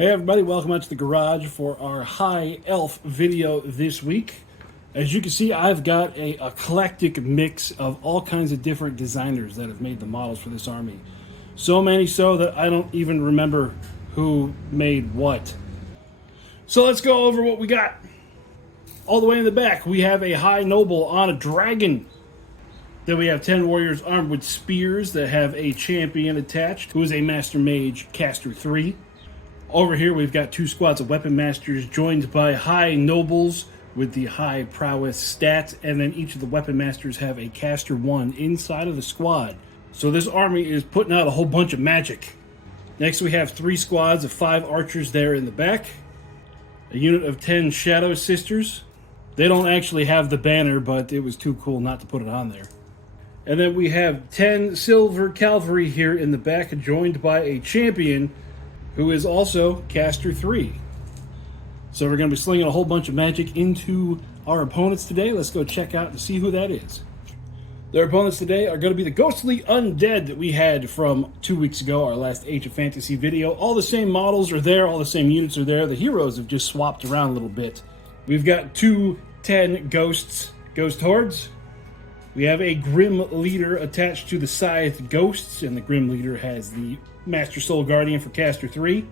Hey everybody, welcome out to the garage for our High Elf video this week. As you can see, I've got a eclectic mix of all kinds of different designers that have made the models for this army. So many so that I don't even remember who made what. So let's go over what we got. All the way in the back, we have a High Noble on a dragon. Then we have 10 warriors armed with spears that have a champion attached, who is a Master Mage Caster 3. Over here, we've got 2 squads of Weapon Masters joined by High Nobles with the High Prowess stat, and then each of the Weapon Masters have a Caster 1 inside of the squad. So this army is putting out a whole bunch of magic. Next, we have 3 squads of 5 archers there in the back, a unit of 10 Shadow Sisters. They don't actually have the banner, but it was too cool not to put it on there. And then we have 10 Silver Cavalry here in the back, joined by a champion who is also Caster 3. So we're going to be slinging a whole bunch of magic into our opponents today. Let's go check out and see who that is. Their opponents today are going to be the ghostly undead that we had from 2 weeks ago, our last Age of Fantasy video. All the same models are there, all the same units are there. The heroes have just swapped around a little bit. We've got 2 10 ghost hordes. We have a Grim Leader attached to the Scythe Ghosts, and the Grim Leader has the Master Soul Guardian for Caster 3.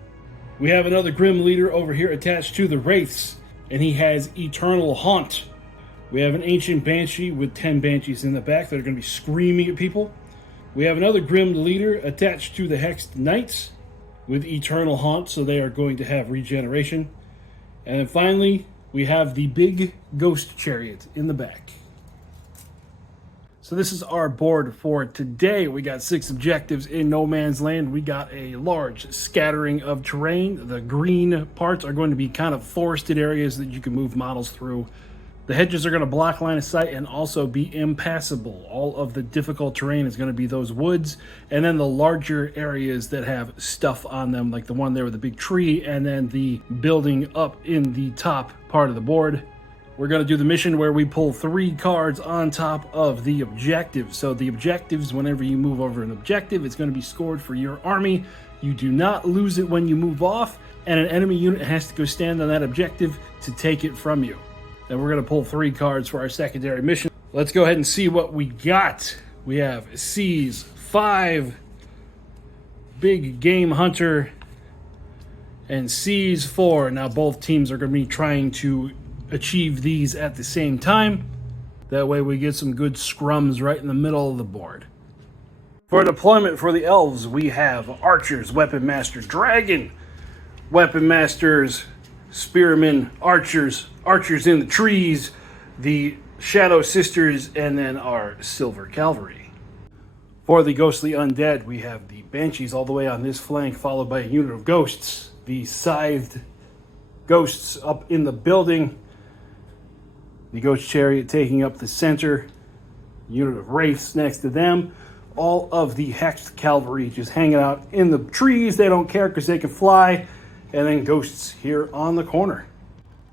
We have another Grim Leader over here attached to the Wraiths, and he has Eternal Haunt. We have an Ancient Banshee with 10 Banshees in the back that are going to be screaming at people. We have another Grim Leader attached to the Hexed Knights with Eternal Haunt, so they are going to have regeneration. And then finally, we have the big Ghost Chariot in the back. So this is our board for today. We got 6 objectives in no man's land. We got a large scattering of terrain. The green parts are going to be kind of forested areas that you can move models through. The hedges are going to block line of sight and also be impassable. All of the difficult terrain is going to be those woods, and then the larger areas that have stuff on them, like the one there with the big tree, and then the building up in the top part of the board. We're going to do the mission where we pull 3 cards on top of the objective. So the objectives, whenever you move over an objective, it's going to be scored for your army. You do not lose it when you move off, and an enemy unit has to go stand on that objective to take it from you. Then we're going to pull 3 cards for our secondary mission. Let's go ahead and see what we got. We have Seize 5, Big Game Hunter, and Seize 4. Now both teams are going to be trying to achieve these at the same time. That way we get some good scrums right in the middle of the board. For deployment for the elves, we have archers, weapon master, dragon, weapon masters, spearmen, archers, archers in the trees, the shadow sisters, and then our silver cavalry. For the ghostly undead, we have the banshees all the way on this flank, followed by a unit of ghosts, the scythed ghosts up in the building, the Ghost Chariot taking up the center, unit of Wraiths next to them, all of the Hexed Cavalry just hanging out in the trees. They don't care because they can fly, and then Ghosts here on the corner.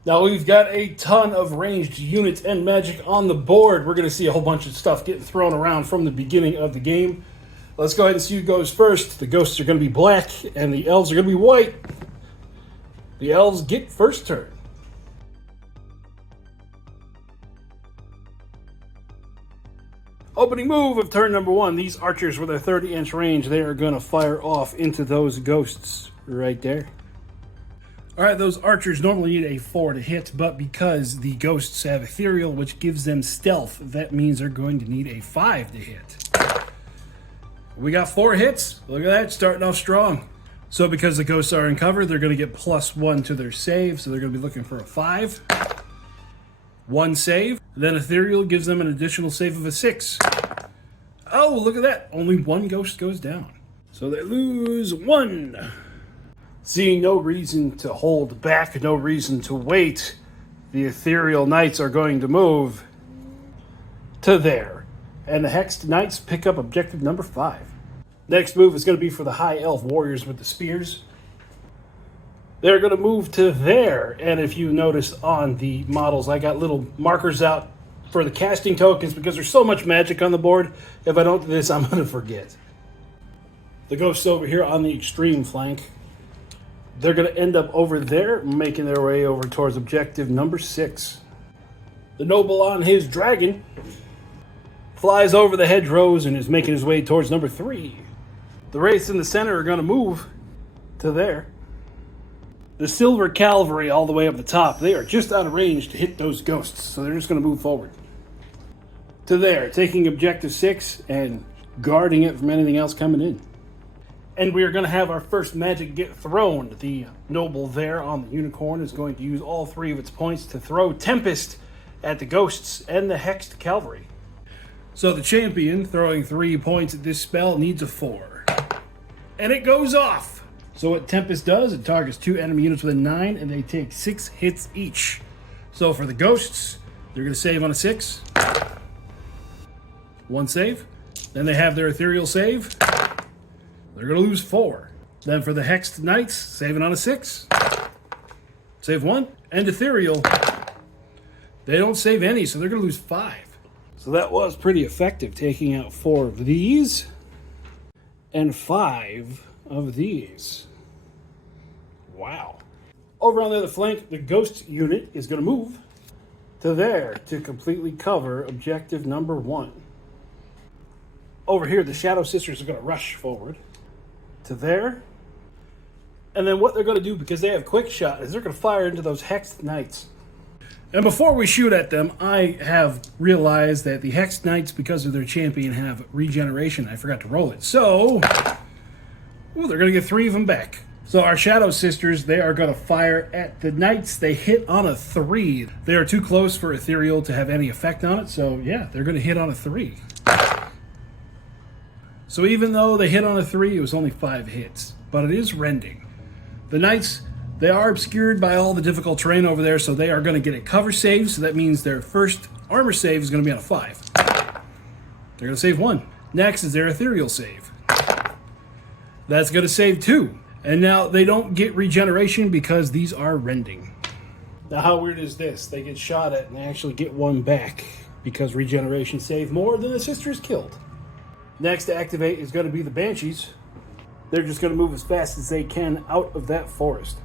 Now we've got a ton of ranged units and magic on the board. We're going to see a whole bunch of stuff getting thrown around from the beginning of the game. Let's go ahead and see who goes first. The Ghosts are going to be black, and the Elves are going to be white. The Elves get first turn. Opening move of turn number 1. These archers with their 30-inch range, they are going to fire off into those ghosts right there. Alright, those archers normally need a 4 to hit, but because the ghosts have ethereal, which gives them stealth, that means they're going to need a 5 to hit. We got 4 hits. Look at that, starting off strong. So because the ghosts are in cover, they're going to get +1 to their save, so they're going to be looking for a 5. 1 save. Then ethereal gives them an additional save of a 6. Oh, look at that. Only 1 ghost goes down. So they lose 1. Seeing no reason to hold back, no reason to wait, the ethereal knights are going to move to there. And the Hexed Knights pick up objective number 5. Next move is going to be for the High Elf Warriors with the spears. They're going to move to there, and if you notice on the models, I got little markers out for the casting tokens because there's so much magic on the board. If I don't do this, I'm going to forget. The ghosts over here on the extreme flank They're going to end up over there, making their way over towards objective number 6. The noble on his dragon flies over the hedgerows and is making his way towards number 3. The wraiths in the center are going to move to there. The silver cavalry all the way up the top, they are just out of range to hit those ghosts, so they're just going to move forward. To there, taking objective 6 and guarding it from anything else coming in. And we are going to have our first magic get thrown. The noble there on the unicorn is going to use all 3 of its points to throw Tempest at the ghosts and the hexed cavalry. So the champion, throwing 3 points at this spell, needs a 4. And it goes off! So what Tempest does, it targets 2 enemy units with a 9, and they take 6 hits each. So for the ghosts, they're going to save on a 6. 1 save. Then they have their ethereal save. They're going to lose 4. Then for the hexed knights, saving on a 6. Save 1. And ethereal. They don't save any, so they're going to lose 5. So that was pretty effective, taking out 4 of these and 5 of these. Wow. Over on the other flank, the ghost unit is going to move to there to completely cover objective number 1. Over here, the Shadow Sisters are going to rush forward to there. And then what they're going to do, because they have quick shot, is they're going to fire into those hexed knights. And before we shoot at them, I have realized that the hexed knights, because of their champion, have regeneration. I forgot to roll it. So, they're going to get 3 of them back. So our Shadow Sisters, they are going to fire at the knights. They hit on a 3. They are too close for ethereal to have any effect on it. So yeah, they're going to hit on a 3. So even though they hit on a 3, it was only 5 hits. But it is rending. The knights, they are obscured by all the difficult terrain over there, so they are going to get a cover save. So that means their first armor save is going to be on a 5. They're going to save 1. Next is their ethereal save. That's going to save 2. And now they don't get regeneration because these are rending. Now how weird is this? They get shot at and they actually get 1 back because regeneration saved more than the sisters killed. Next to activate is going to be the Banshees. They're just going to move as fast as they can out of that forest.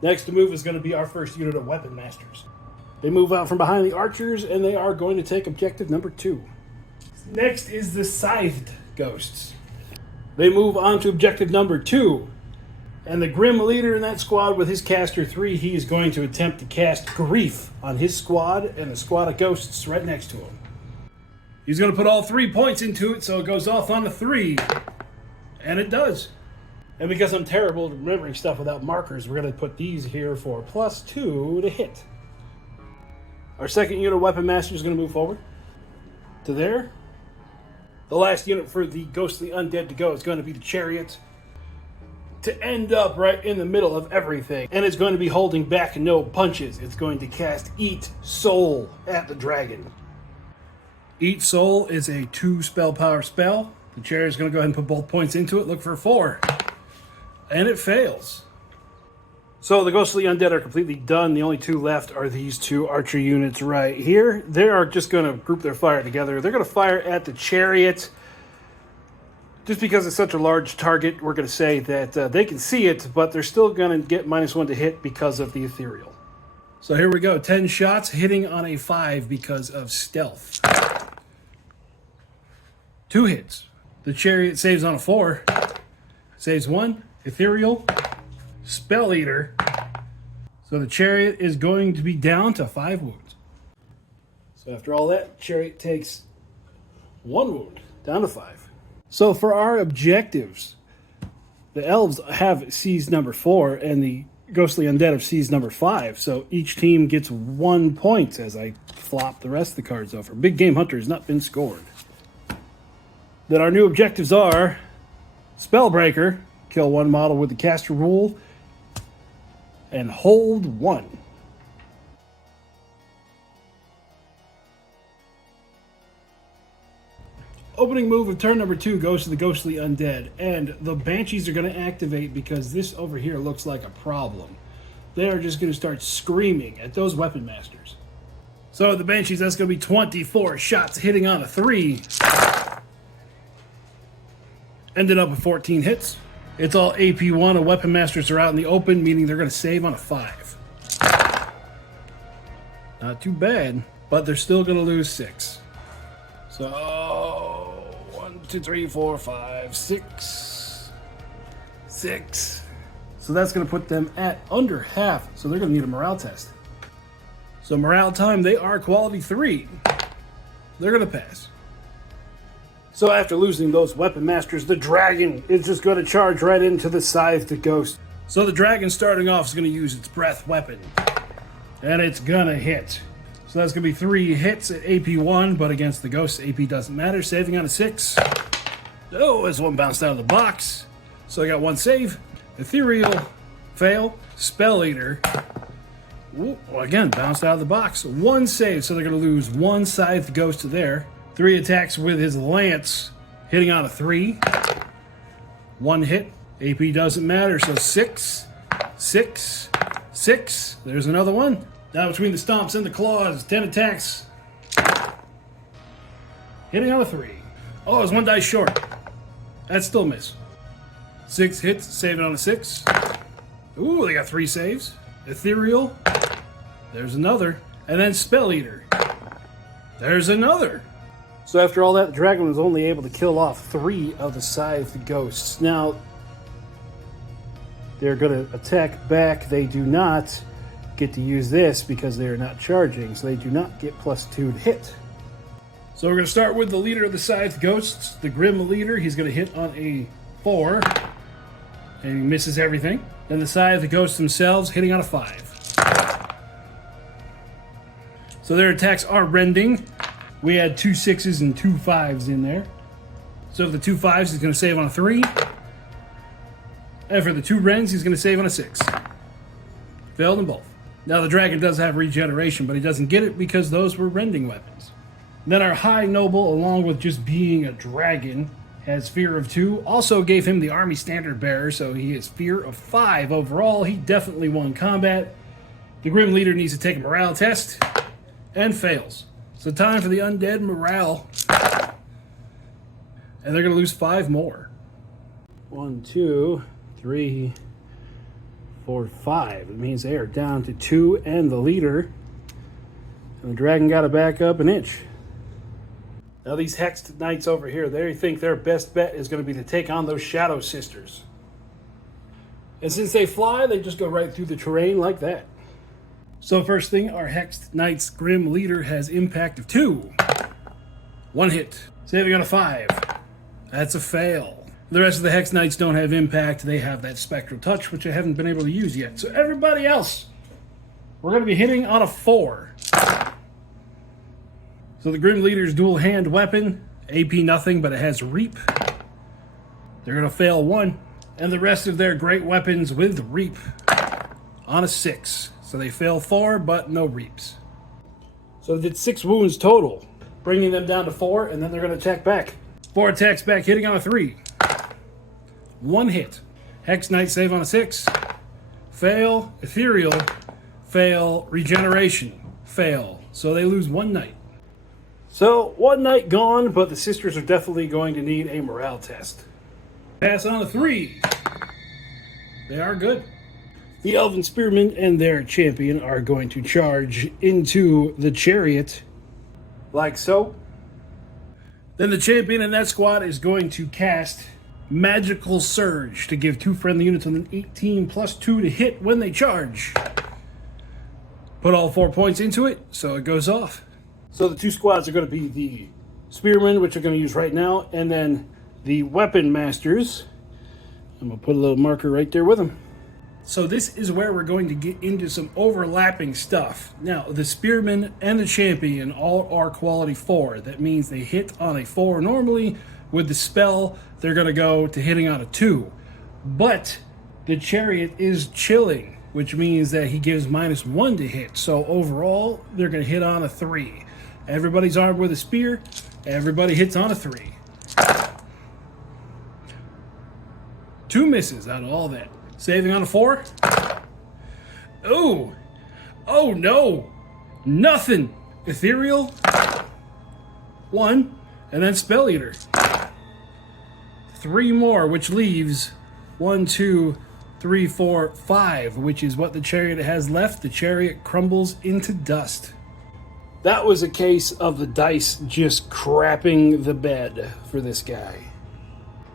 Next to move is going to be our first unit of Weapon Masters. They move out from behind the archers and they are going to take objective number 2. Next is the Scythed Ghosts. They move on to objective number 2. And the Grim leader in that squad with his caster 3, he is going to attempt to cast Grief on his squad and the squad of ghosts right next to him. He's going to put all 3 points into it, so it goes off on a 3. And it does. And because I'm terrible at remembering stuff without markers, we're going to put these here for +2 to hit. Our second unit of Weapon Master is going to move forward to there. The last unit for the ghostly undead to go is going to be the Chariot, to end up right in the middle of everything. And it's going to be holding back no punches. It's going to cast Eat Soul at the dragon. Eat Soul is a 2 spell power spell. The Chariot is going to go ahead and put both points into it. Look for 4. And it fails. So the ghostly undead are completely done. The only 2 left are these 2 archer units right here. They are just going to group their fire together. They're going to fire at the Chariot. Just because it's such a large target, we're going to say that they can see it, but they're still going to get -1 to hit because of the ethereal. So here we go. 10 shots hitting on a 5 because of stealth. 2 hits. The Chariot saves on a 4. Saves 1. Ethereal. Spell Eater. So the Chariot is going to be down to 5 wounds. So after all that, Chariot takes 1 wound, down to 5. So for our objectives, the elves have seized number 4 and the ghostly undead have seized number 5. So each team gets 1 point as I flop the rest of the cards over. Big Game Hunter has not been scored. Then our new objectives are Spellbreaker, kill 1 model with the caster rule, and hold 1. Opening move of turn number 2 goes to the ghostly undead, and the Banshees are going to activate because this over here looks like a problem. They are just going to start screaming at those Weapon Masters. So the Banshees, that's going to be 24 shots hitting on a 3. Ended up with 14 hits. It's all AP1. A weapon masters are out in the open, meaning they're going to save on a 5. Not too bad, but they're still going to lose 6. So 1, 2, 3, 4, 5, 6. 6. So that's going to put them at under half. So they're going to need a morale test. So morale time, they are quality 3. They're going to pass. So after losing those weapon masters, the dragon is just going to charge right into the Scythed Ghost. So the dragon starting off is going to use its breath weapon. And it's going to hit. So that's going to be 3 hits at AP1, but against the ghost, AP doesn't matter. Saving on a 6. Oh, this one bounced out of the box. So I got 1 save. Ethereal, fail. Spell Eater. Ooh, well, again, bounced out of the box. 1 save, so they're going to lose 1 Scythed Ghost there. 3 attacks with his lance, hitting on a 3. 1 hit. AP doesn't matter, so 6, 6, 6. There's another one. Now between the stomps and the claws, 10 attacks. Hitting on a 3. Oh, it was 1 dice short. That's still a miss. 6 hits, saving on a 6. Ooh, they got 3 saves. Ethereal. There's another. And then Spell Eater. There's another. So after all that, the dragon was only able to kill off 3 of the Scythed Ghosts. Now, they're going to attack back. They do not get to use this because they're not charging, so they do not get +2 to hit. So we're going to start with the leader of the Scythed Ghosts, the Grim Leader. He's going to hit on a 4, and he misses everything. Then the Scythed Ghosts themselves hitting on a 5. So their attacks are rending. We had 2 6s and 2 5s in there. So for the 2 5s, he's going to save on a 3. And for the 2 rends, he's going to save on a 6. Failed in both. Now the dragon does have regeneration, but he doesn't get it because those were rending weapons. Then our High Noble, along with just being a dragon, has fear of 2. Also gave him the army standard bearer, so he has fear of 5 overall. He definitely won combat. The Grim Leader needs to take a morale test and fails. So time for the undead morale. And they're going to lose 5 more. 1, 2, 3, 4, 5. It means they are down to 2 and the leader. And the dragon got to back up an inch. Now these Hexed Knights over here, they think their best bet is going to be to take on those Shadow Sisters. And since they fly, they just go right through the terrain like that. So first thing, our Hexed Knight's Grim Leader has impact of 2. 1 hit. Saving on a 5. That's a fail. The rest of the Hexed Knights don't have impact. They have that Spectral Touch, which I haven't been able to use yet. So everybody else, we're going to be hitting on a 4. So the Grim Leader's dual hand weapon, AP nothing, but it has Reap. They're going to fail 1. And the rest of their great weapons with Reap on a 6. So they fail 4, but no reaps. So they did 6 wounds total, bringing them down to 4, and then they're going to attack back. 4 attacks back, hitting on a 3. 1 hit. Hex Knight save on a 6. Fail. Ethereal. Fail. Regeneration. Fail. So they lose 1 knight. So 1 knight gone, but the sisters are definitely going to need a morale test. Pass on a 3. They are good. The Elven Spearmen and their champion are going to charge into the chariot, like so. Then the champion in that squad is going to cast Magical Surge to give 2 friendly units an 18 +2 to hit when they charge. Put all 4 points into it, so it goes off. So the 2 squads are going to be the Spearmen, which I'm going to use right now, and then the Weapon Masters. I'm going to put a little marker right there with them. So this is where we're going to get into some overlapping stuff. Now, the Spearman and the Champion all are quality 4. That means they hit on a 4 normally. With the spell, they're going to go to hitting on a 2. But the Chariot is chilling, which means that he gives -1 to hit. So overall, they're going to hit on a 3. Everybody's armed with a spear. Everybody hits on a 3. 2 misses out of all that. Saving on a 4. Oh! Oh no! Nothing! Ethereal. 1. And then Spell Eater. 3 more, which leaves 1, 2, 3, 4, 5, which is what the chariot has left. The chariot crumbles into dust. That was a case of the dice just crapping the bed for this guy.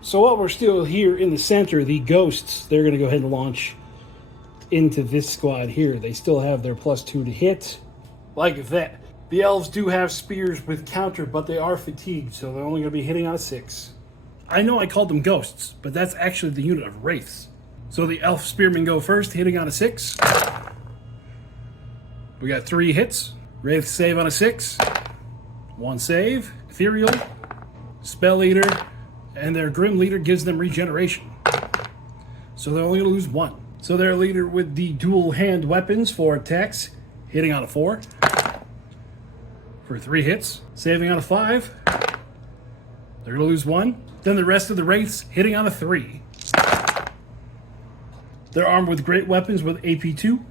So while we're still here in the center, the ghosts, they're going to go ahead and launch into this squad here. They still have their +2 to hit. Like that. The elves do have spears with counter, but they are fatigued, so they're only going to be hitting on a 6. I know I called them ghosts, but that's actually the unit of wraiths. So the elf spearmen go first, hitting on a 6. We got 3 hits. Wraiths save on a 6. 1 save. Ethereal. Spell Eater. And their Grim Leader gives them regeneration. So they're only going to lose 1. So their leader with the dual hand weapons for attacks, hitting on a 4. For 3 hits. Saving on a 5. They're going to lose 1. Then the rest of the wraiths hitting on a 3. They're armed with great weapons with AP 2.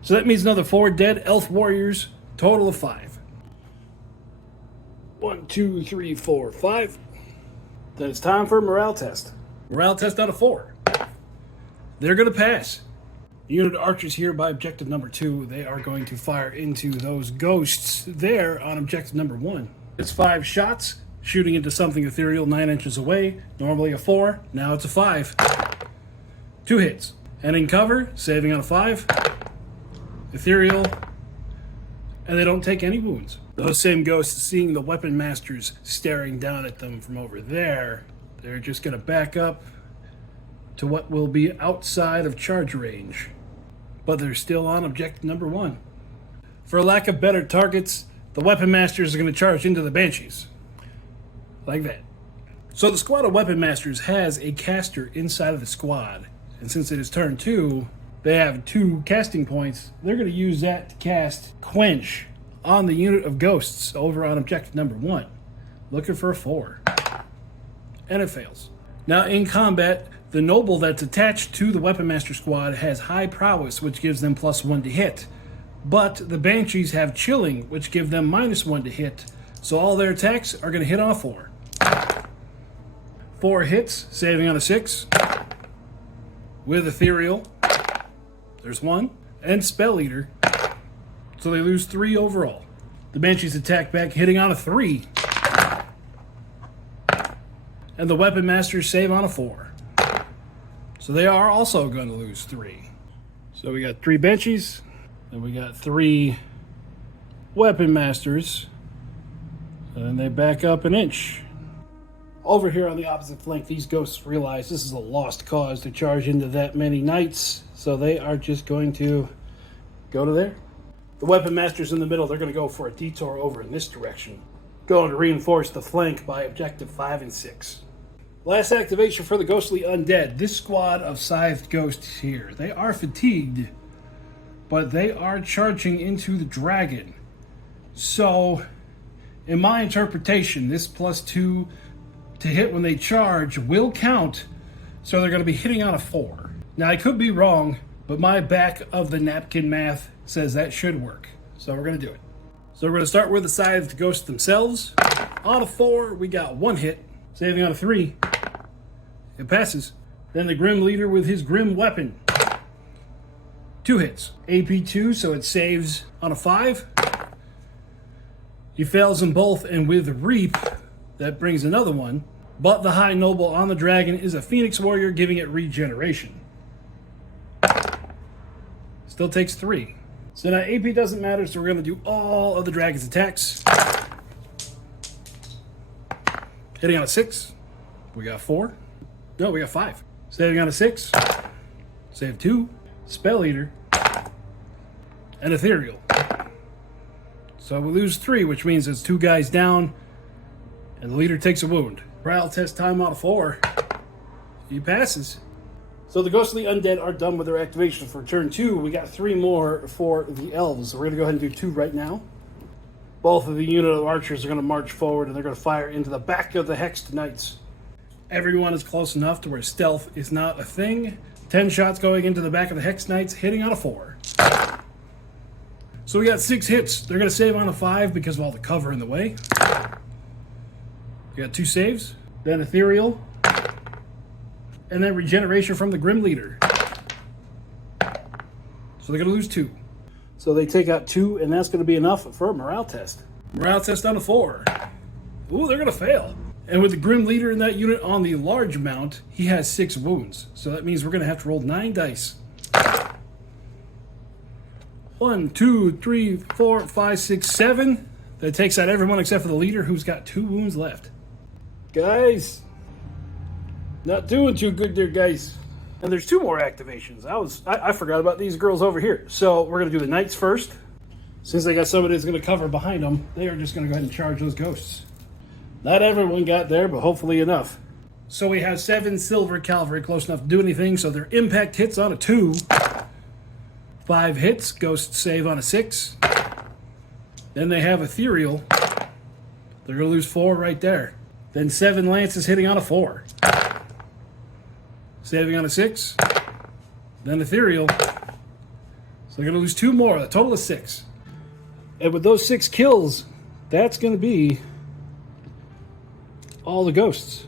So that means another 4 dead elf warriors, total of 5. 1, 2, 3, 4, 5. Then it's time for a morale test. Morale test out of 4. They're going to pass. The unit of archers here by objective number 2, they are going to fire into those ghosts there on objective number 1. It's 5 shots, shooting into something ethereal 9 inches away. Normally a 4, now it's a 5. 2 hits. And in cover, saving on a 5. Ethereal, and they don't take any wounds. Those same ghosts, seeing the weapon masters staring down at them from over there, they're just going to back up to what will be outside of charge range. But they're still on objective number 1. For lack of better targets, the weapon masters are going to charge into the banshees. Like that. So the squad of weapon masters has a caster inside of the squad, and since it is turn 2, they have 2 casting points. They're going to use that to cast Quench on the unit of ghosts over on objective number 1. Looking for a 4. And it fails. Now in combat, the noble that's attached to the weapon master squad has high prowess, which gives them +1 to hit. But the banshees have chilling, which give them -1 to hit. So all their attacks are going to hit on a 4. 4 hits, saving on a 6. With ethereal. There's 1. And Spell Eater. So they lose 3 overall. The Banshees attack back, hitting on a 3. And the Weapon Masters save on a 4. So they are also going to lose 3. So we got 3 Banshees. And we got 3 Weapon Masters. And they back up an inch. Over here on the opposite flank, these ghosts realize this is a lost cause to charge into that many knights. So they are just going to go to there. The weapon masters in the middle, they're going to go for a detour over in this direction. Going to reinforce the flank by objective 5 and 6. Last activation for the ghostly undead. This squad of scythed ghosts here, they are fatigued, but they are charging into the dragon. So, in my interpretation, this +2 to hit when they charge will count, so they're going to be hitting on a 4. Now, I could be wrong, but my back of the napkin math says that should work. So we're going to do it. So we're going to start with the scythed ghosts themselves. On a 4, we got 1 hit, saving on a 3. It passes. Then the Grim Leader with his Grim Weapon. 2 hits. AP 2, so it saves on a 5. He fails them both, and with Reap, that brings another 1. But the High Noble on the dragon is a Phoenix Warrior, giving it regeneration. Still takes 3. So now AP doesn't matter, so we're going to do all of the dragon's attacks. Hitting on a 6. We got 4. No, we got 5. Saving on a 6. Save 2. Spell Eater. And Ethereal. So we lose 3, which means it's 2 guys down, and the leader takes a wound. Morale test time on a 4. He passes. So the ghostly undead are done with their activation for turn 2. We got 3 more for the elves. So we're going to go ahead and do 2 right now. Both of the unit of archers are going to march forward, and they're going to fire into the back of the hexed knights. Everyone is close enough to where stealth is not a thing. 10 shots going into the back of the hexed knights, hitting on a 4. So we got 6 hits. They're going to save on a 5 because of all the cover in the way. We got 2 saves. Then Ethereal. and then regeneration from the Grim Leader. So they're going to lose 2. So they take out 2, and that's going to be enough for a morale test. Morale test on a 4. Ooh, they're going to fail. And with the Grim Leader in that unit on the large mount, he has 6 wounds. So that means we're going to have to roll 9 dice. 1, 2, 3, 4, 5, 6, 7. That takes out everyone except for the leader, who's got 2 wounds left. Guys, not doing too good there, guys. And there's 2 more activations. I forgot about these girls over here. So we're going to do the knights first. Since they got somebody that's going to cover behind them, they are just going to go ahead and charge those ghosts. Not everyone got there, but hopefully enough. So we have 7 silver cavalry close enough to do anything, so their impact hits on a 2. 5 hits, ghost save on a 6. Then they have ethereal. They're going to lose 4 right there. Then 7 lances hitting on a 4. Saving on a 6. Then ethereal. So they're going to lose 2 more, a total of 6. And with those 6 kills, that's going to be all the ghosts.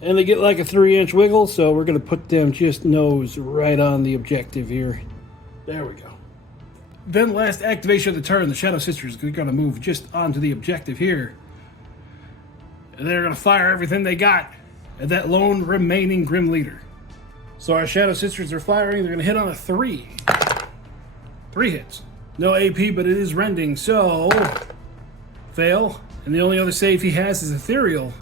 And they get like a 3-inch wiggle, so we're going to put them just nose right on the objective here. There we go. Then last activation of the turn, the Shadow Sisters are going to move just onto the objective here. And they're going to fire everything they got at that lone remaining Grim Leader. So our Shadow Sisters are firing. They're going to hit on a 3. 3 hits. No AP, but it is rending, so fail. And the only other save he has is ethereal.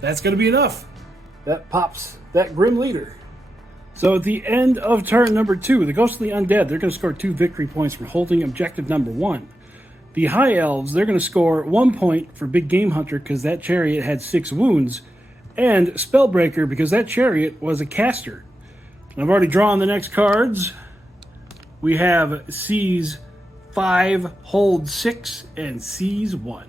That's going to be enough. That pops that Grim Leader. So at the end of turn number 2, the Ghostly Undead, they're going to score 2 victory points for holding objective number 1. The High Elves, they're going to score 1 point for Big Game Hunter because that chariot had 6 wounds, and Spellbreaker because that chariot was a caster. And I've already drawn the next cards. We have Seize 5, Hold 6, and Seize 1.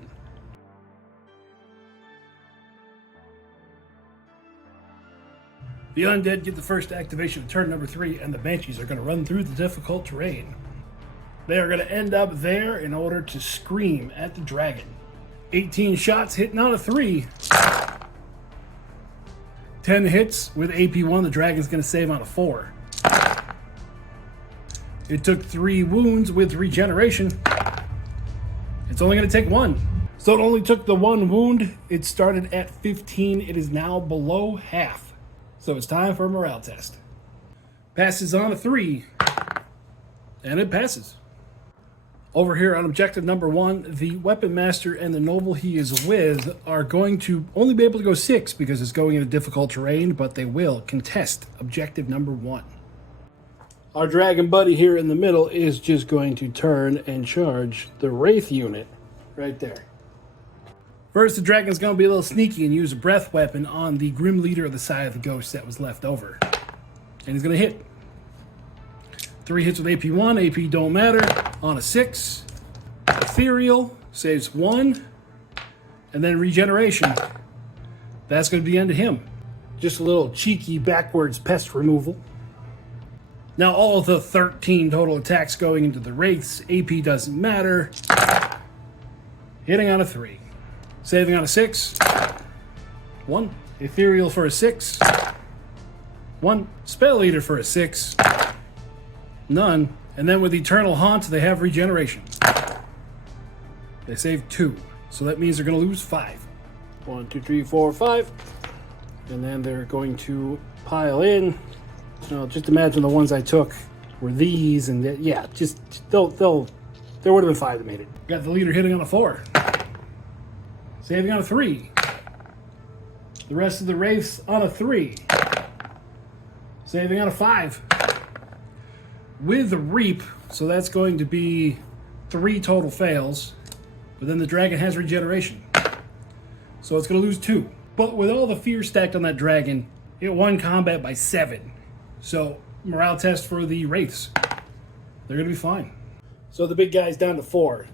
The Undead get the first activation of turn number 3, and the Banshees are going to run through the difficult terrain. They are going to end up there in order to scream at the dragon. 18 shots hitting on a 3. 10 hits with AP1, the dragon's going to save on a 4. It took 3 wounds with regeneration. It's only going to take 1. So it only took the 1 wound. It started at 15. It is now below half. So it's time for a morale test. Passes on a 3. And it passes. Over here on objective number 1, the Weapon Master and the Noble he is with are going to only be able to go 6 because it's going into difficult terrain, but they will contest objective number 1. Our Dragon Buddy here in the middle is just going to turn and charge the Wraith unit right there. First, the Dragon's going to be a little sneaky and use a breath weapon on the Grim Leader of the side of the Ghost that was left over. And he's going to hit. 3 hits with AP1, AP don't matter, on a 6. Ethereal, saves 1. And then regeneration. That's going to be the end of him. Just a little cheeky backwards pest removal. Now all of the 13 total attacks going into the Wraiths, AP doesn't matter. Hitting on a 3. Saving on a 6. 1. Ethereal for a 6. 1. Spell Eater for a 6. None. And then with Eternal Haunt, they have regeneration. They save 2. So that means they're going to lose 5. 1, 2, 3, 4, 5. And then they're going to pile in. So just imagine the ones I took were these, and yeah, just there would have been 5 that made it. Got the leader hitting on a 4. Saving on a 3. The rest of the Wraiths on a 3. Saving on a 5. With the Reap, so that's going to be 3 total fails. But then the dragon has regeneration. So it's going to lose 2. But with all the fear stacked on that dragon, it won combat by 7. So morale test for the Wraiths. They're going to be fine. So the big guy's down to 4.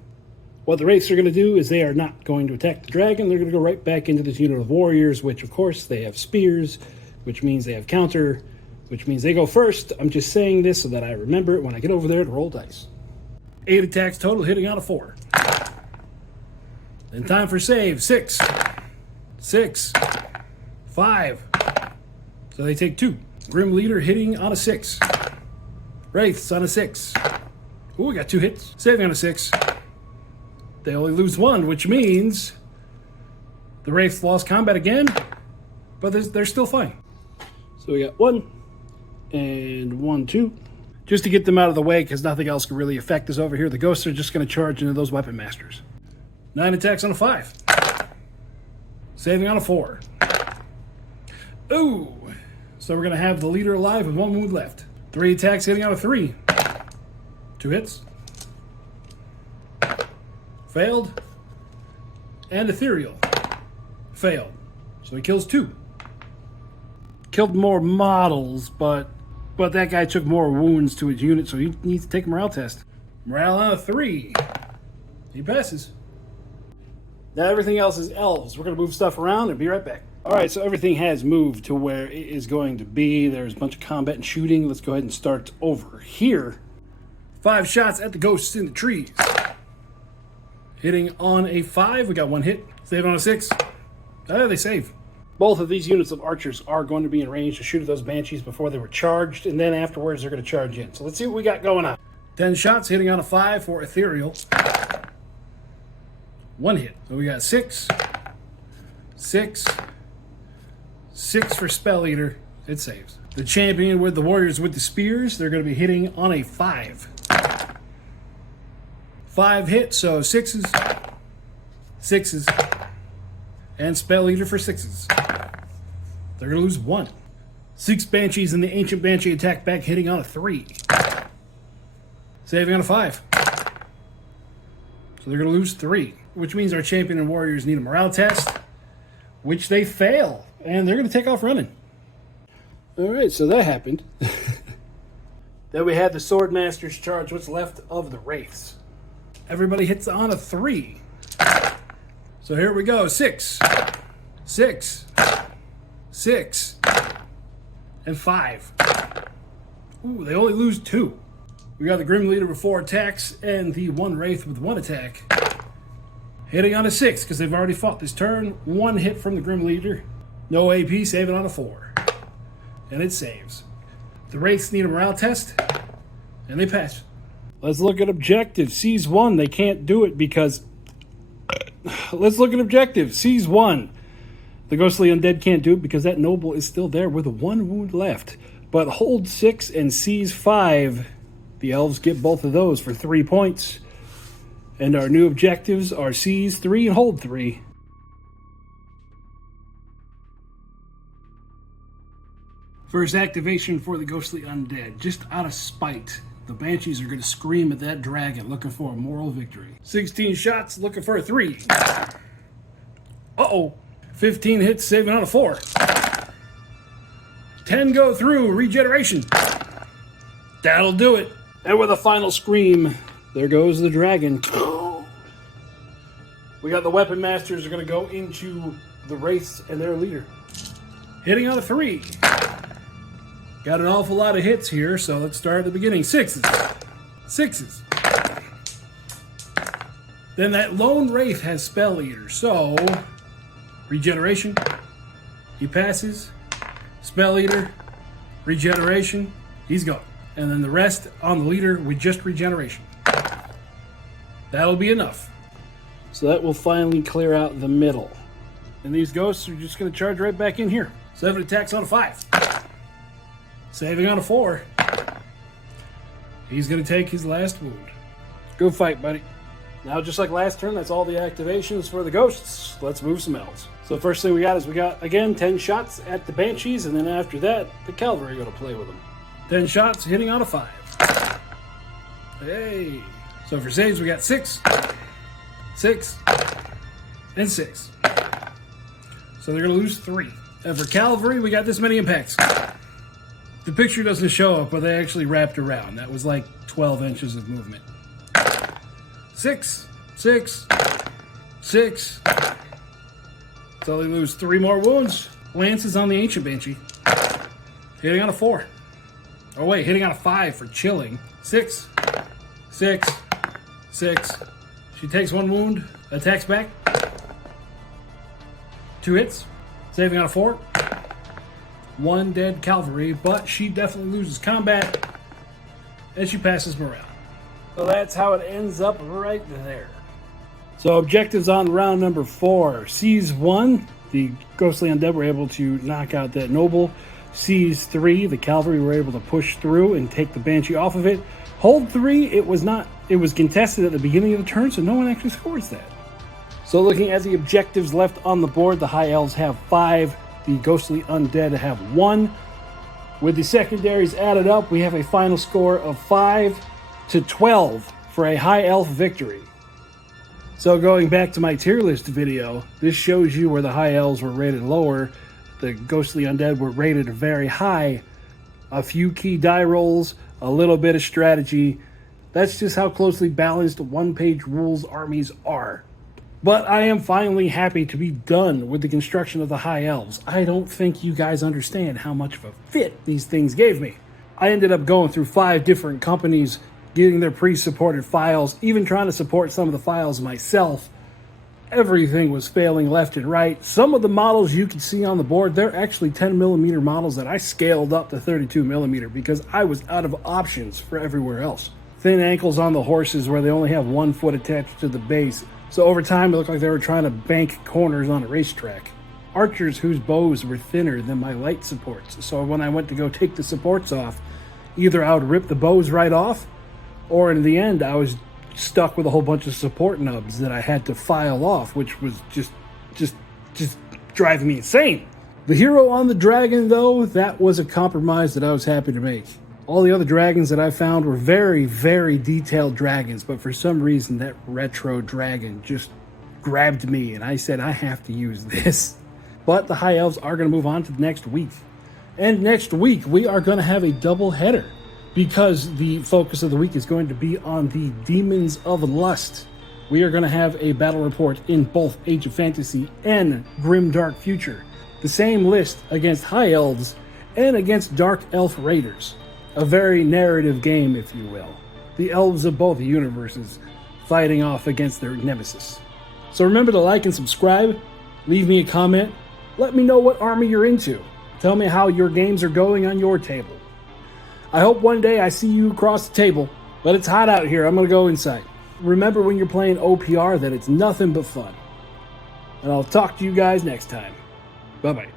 What the Wraiths are going to do is they are not going to attack the dragon. They're going to go right back into this unit of warriors, which of course they have spears, which means they have counter, which means they go first. I'm just saying this so that I remember it when I get over there to roll dice. 8 attacks total, hitting on a 4. Then time for save. 6. 6. 5. So they take 2. Grim Leader hitting on a 6. Wraiths on a 6. Ooh, we got 2 hits. Saving on a 6. They only lose 1, which means the Wraiths lost combat again, but they're still fine. So we got 1 and 1, 2. Just to get them out of the way, because nothing else can really affect us over here. The ghosts are just going to charge into those weapon masters. 9 attacks on a 5. Saving on a 4. Ooh! So we're going to have the leader alive with 1 wound left. 3 attacks hitting on a 3. 2 hits. Failed. And ethereal. Failed. So he kills 2. Killed more models, but that guy took more wounds to his unit, so he needs to take a morale test. Morale on a 3. He passes. Now everything else is elves. We're going to move stuff around and be right back. Alright, so everything has moved to where it is going to be. There's a bunch of combat and shooting. Let's go ahead and start over here. 5 shots at the ghosts in the trees. Hitting on a 5. We got 1 hit. Save on a 6. They save. Both of these units of archers are going to be in range to shoot at those banshees before they were charged, and then afterwards they're going to charge in. So let's see what we got going on. 10 shots hitting on a 5 for ethereal. 1 hit. So we got 6. 6. 6 for spell eater. It saves. The champion with the warriors with the spears, they're going to be hitting on a 5. 5 hits, so 6s. 6s. And spell eater for 6s. They're going to lose 1. 6 banshees in the ancient banshee attack back, hitting on a 3. Saving on a 5. So they're going to lose 3, which means our champion and warriors need a morale test, which they fail, and they're going to take off running. All right, so that happened. Then we had the sword masters charge what's left of the wraiths. Everybody hits on a 3. So here we go. 6, 6, 6, and 5. Ooh, they only lose 2. We got the Grim Leader with 4 attacks and the 1 Wraith with 1 attack. Hitting on a 6 because they've already fought this turn. 1 hit from the Grim Leader. No AP, saving on a 4. And it saves. The Wraiths need a morale test, and they pass. Let's look at objective. Seize 1. They can't do it because... Let's look at objective. Seize 1. The ghostly undead can't do it because that noble is still there with 1 wound left. But hold 6 and seize 5. The elves get both of those for 3 points. And our new objectives are seize 3 and hold 3. First activation for the ghostly undead. Just out of spite, the banshees are going to scream at that dragon looking for a moral victory. 16 shots looking for a 3. Uh-oh. 15 hits saving on a 4. 10 go through. Regeneration. That'll do it. And with a final scream, there goes the dragon. We got the weapon masters are going to go into the wraiths and their leader. Hitting on a 3. Got an awful lot of hits here, so let's start at the beginning. 6s. 6s. Then that lone wraith has spell eater, so regeneration. He passes. Spell eater. Regeneration. He's gone. And then the rest on the leader with just regeneration. That'll be enough. So that will finally clear out the middle. And these ghosts are just going to charge right back in here. 7 attacks on a 5. Saving on a 4. He's going to take his last wound. Go fight, buddy. Now, just like last turn, that's all the activations for the ghosts. Let's move some elves. So first thing we got is again, 10 shots at the banshees, and then after that, the cavalry are going to play with them. 10 shots, hitting on a 5. Hey. So for saves, we got 6, 6, and 6. So they're going to lose 3. And for cavalry, we got this many impacts. The picture doesn't show it, but they actually wrapped around. That was like 12 inches of movement. 6, 6, 6. So they lose 3 more wounds. Lance is on the Ancient Banshee. Hitting on a 4. Oh wait, hitting on a 5 for chilling. 6, 6, 6. She takes 1 wound, attacks back. 2 hits, saving on a 4. 1 dead cavalry, but she definitely loses combat and she passes morale. So that's how it ends up right there. So objectives on round number 4. Seize 1, the ghostly undead were able to knock out that noble. Seize 3, the cavalry were able to push through and take the banshee off of it. Hold 3, it was contested at the beginning of the turn, so no one actually scores that. So looking at the objectives left on the board, the High Elves have 5, the ghostly undead have 1. With the secondaries added up, we have a final score of 5-12 for a High Elf victory. So going back to my tier list video, this shows you where the High Elves were rated lower. The ghostly undead were rated very high. A few key die rolls, a little bit of strategy. That's just how closely balanced one-page rules armies are. But I am finally happy to be done with the construction of the High Elves. I don't think you guys understand how much of a fit these things gave me. I ended up going through 5 different companies, getting their pre-supported files, even trying to support some of the files myself. Everything was failing left and right. Some of the models you can see on the board, they're actually 10mm models that I scaled up to 32mm because I was out of options for everywhere else. Thin ankles on the horses where they only have 1 foot attached to the base. So over time, it looked like they were trying to bank corners on a racetrack. Archers whose bows were thinner than my light supports. So when I went to go take the supports off, either I would rip the bows right off, or in the end, I was stuck with a whole bunch of support nubs that I had to file off, which was just driving me insane. The hero on the dragon, though, that was a compromise that I was happy to make. All the other dragons that I found were very, very detailed dragons, but for some reason that retro dragon just grabbed me, and I said I have to use this. But the High Elves are going to move on to the next week. And next week, we are going to have a double header, because the focus of the week is going to be on the Demons of Lust. We are going to have a battle report in both Age of Fantasy and Grim Dark Future. The same list against High Elves and against Dark Elf Raiders. A very narrative game, if you will. The elves of both universes fighting off against their nemesis. So remember to like and subscribe, leave me a comment, let me know what army you're into. Tell me how your games are going on your table. I hope one day I see you across the table, but it's hot out here. I'm going to go inside. Remember when you're playing OPR that it's nothing but fun. And I'll talk to you guys next time. Bye-bye.